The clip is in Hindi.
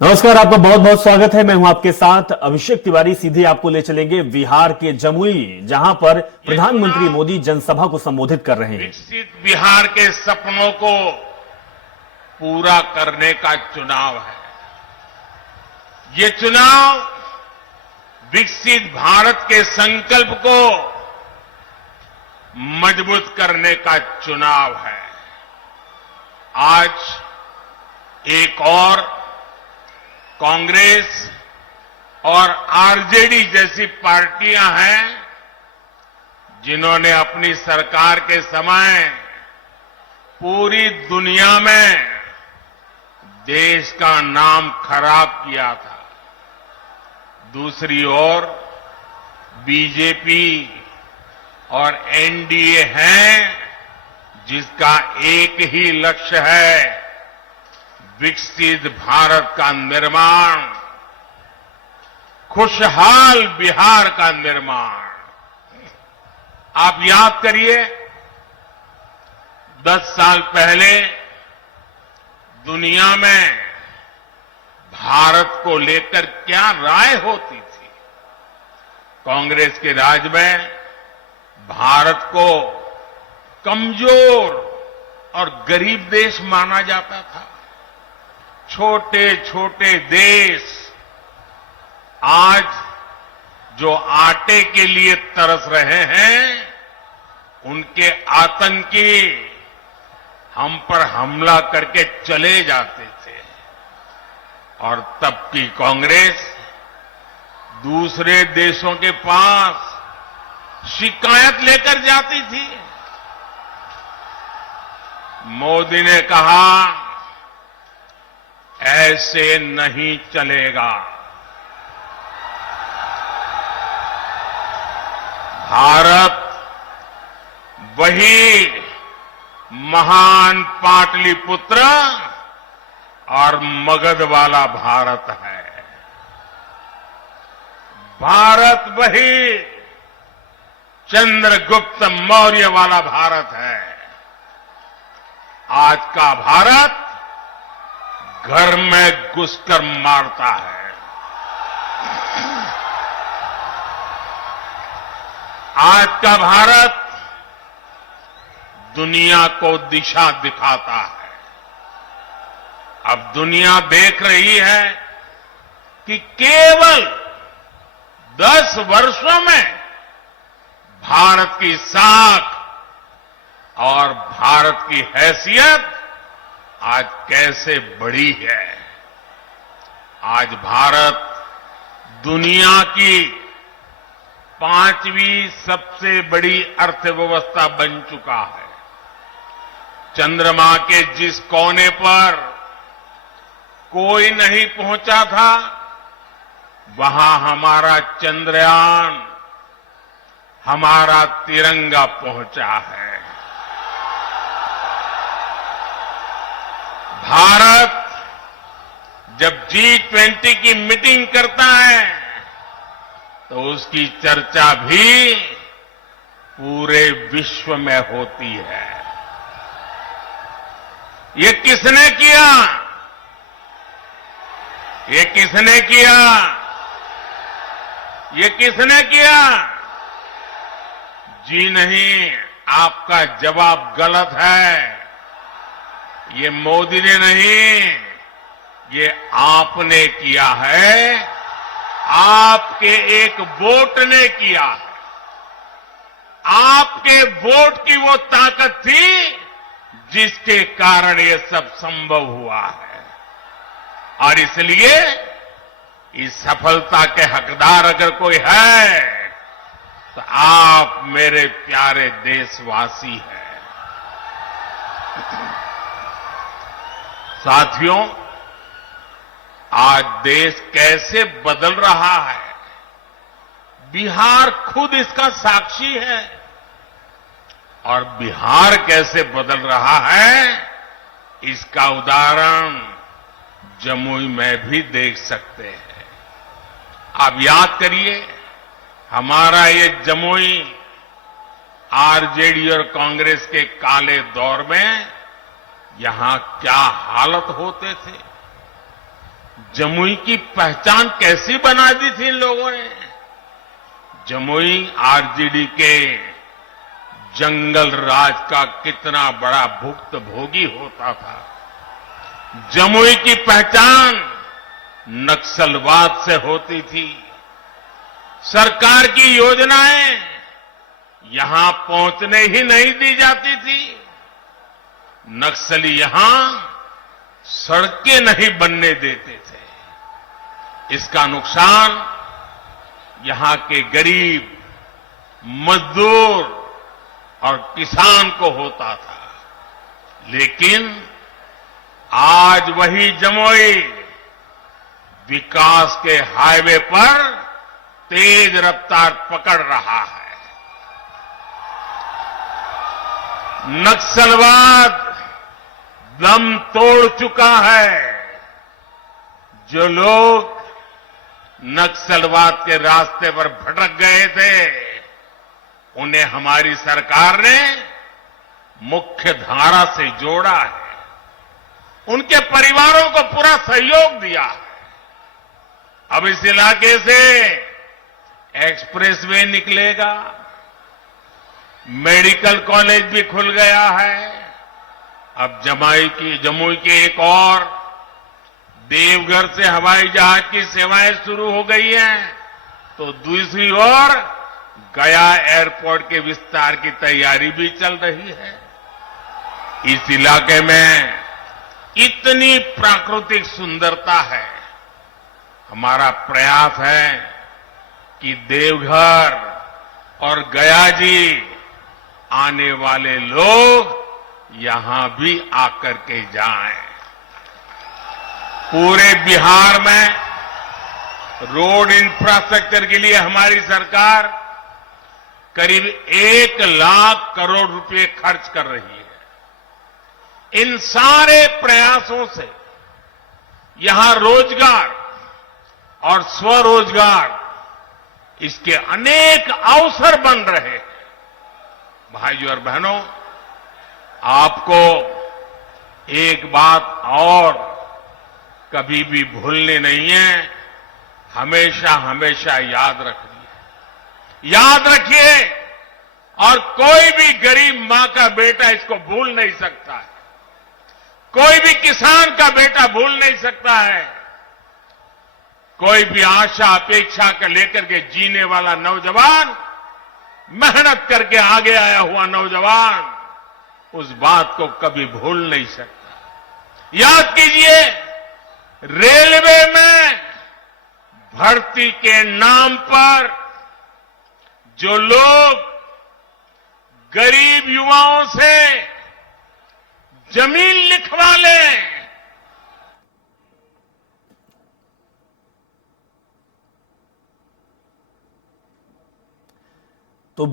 नमस्कार, आपका बहुत बहुत स्वागत है। मैं हूं आपके साथ अभिषेक तिवारी। सीधे आपको ले चलेंगे बिहार के जमुई, जहां पर प्रधानमंत्री मोदी जनसभा को संबोधित कर रहे हैं। विकसित बिहार के सपनों को पूरा करने का चुनाव है। ये चुनाव विकसित भारत के संकल्प को मजबूत करने का चुनाव है। आज एक और कांग्रेस और आरजेडी जैसी पार्टियां हैं जिन्होंने अपनी सरकार के समय पूरी दुनिया में देश का नाम खराब किया था। दूसरी ओर बीजेपी और एनडीए हैं जिसका एक ही लक्ष्य है, विकसित भारत का निर्माण, खुशहाल बिहार का निर्माण। आप याद करिए, 10 साल पहले दुनिया में भारत को लेकर क्या राय होती थी। कांग्रेस के राज में भारत को कमजोर और गरीब देश माना जाता था। छोटे छोटे देश आज जो आटे के लिए तरस रहे हैं, उनके आतंकी हम पर हमला करके चले जाते थे। और तब की कांग्रेस दूसरे देशों के पास शिकायत लेकर जाती थी। मोदी ने कहा, ऐसे नहीं चलेगा। भारत वही महान पाटलिपुत्र और मगध वाला भारत है। भारत वही चंद्रगुप्त मौर्य वाला भारत है। आज का भारत घर में घुसकर मारता है। आज का भारत दुनिया को दिशा दिखाता है। अब दुनिया देख रही है कि केवल 10 वर्षों में भारत की साख और भारत की हैसियत आज कैसे बढ़ी है। आज भारत दुनिया की 5वीं सबसे बड़ी अर्थव्यवस्था बन चुका है। चंद्रमा के जिस कोने पर कोई नहीं पहुंचा था, वहां हमारा चंद्रयान, हमारा तिरंगा पहुंचा है। भारत जब G20 की मीटिंग करता है तो उसकी चर्चा भी पूरे विश्व में होती है। ये किसने किया? ये किसने किया? ये किसने किया? जी नहीं, आपका जवाब गलत है। ये मोदी ने नहीं, ये आपने किया है। आपके एक वोट ने किया है। आपके वोट की वो ताकत थी जिसके कारण ये सब संभव हुआ है। और इसलिए इस सफलता के हकदार अगर कोई है तो आप मेरे प्यारे देशवासी हैं। साथियों, आज देश कैसे बदल रहा है, बिहार खुद इसका साक्षी है। और बिहार कैसे बदल रहा है, इसका उदाहरण जमुई में भी देख सकते हैं। आप याद करिए, हमारा ये जमुई आरजेडी और कांग्रेस के काले दौर में यहां क्या हालत होते थे। जमुई की पहचान कैसी बना दी थी इन लोगों ने। जमुई आरजेडी के जंगल राज का कितना बड़ा भुक्तभोगी होता था। जमुई की पहचान नक्सलवाद से होती थी। सरकार की योजनाएं यहां पहुंचने ही नहीं दी जाती थी। नक्सली यहां सड़कें नहीं बनने देते थे। इसका नुकसान यहां के गरीब, मजदूर और किसान को होता था। लेकिन आज वही जमुई विकास के हाईवे पर तेज रफ्तार पकड़ रहा है। नक्सलवाद दम तोड़ चुका है। जो लोग नक्सलवाद के रास्ते पर भटक गए थे, उन्हें हमारी सरकार ने मुख्य धारा से जोड़ा है। उनके परिवारों को पूरा सहयोग दिया है। अब इस इलाके से एक्सप्रेसवे निकलेगा, मेडिकल कॉलेज भी खुल गया है। अब जमुई की एक और देवघर से हवाई जहाज की सेवाएं शुरू हो गई हैं, तो दूसरी ओर गया एयरपोर्ट के विस्तार की तैयारी भी चल रही है। इस इलाके में इतनी प्राकृतिक सुंदरता है। हमारा प्रयास है कि देवघर और गया जी आने वाले लोग यहां भी आकर के जाएं। पूरे बिहार में रोड इंफ्रास्ट्रक्चर के लिए हमारी सरकार करीब 1 लाख करोड़ रुपए खर्च कर रही है। इन सारे प्रयासों से यहां रोजगार और स्वरोजगार, इसके अनेक अवसर बन रहे हैं। भाइयों और बहनों, आपको एक बात और कभी भी भूलनी नहीं है, हमेशा हमेशा याद रखनी है। याद रखिए, और कोई भी गरीब मां का बेटा इसको भूल नहीं सकता है। कोई भी किसान का बेटा भूल नहीं सकता है। कोई भी आशा अपेक्षा कर लेकर के जीने वाला नौजवान, मेहनत करके आगे आया हुआ नौजवान उस बात को कभी भूल नहीं सकता। याद कीजिए, रेलवे में भर्ती के नाम पर जो लोग गरीब युवाओं से जमीन लिखवा लें, तो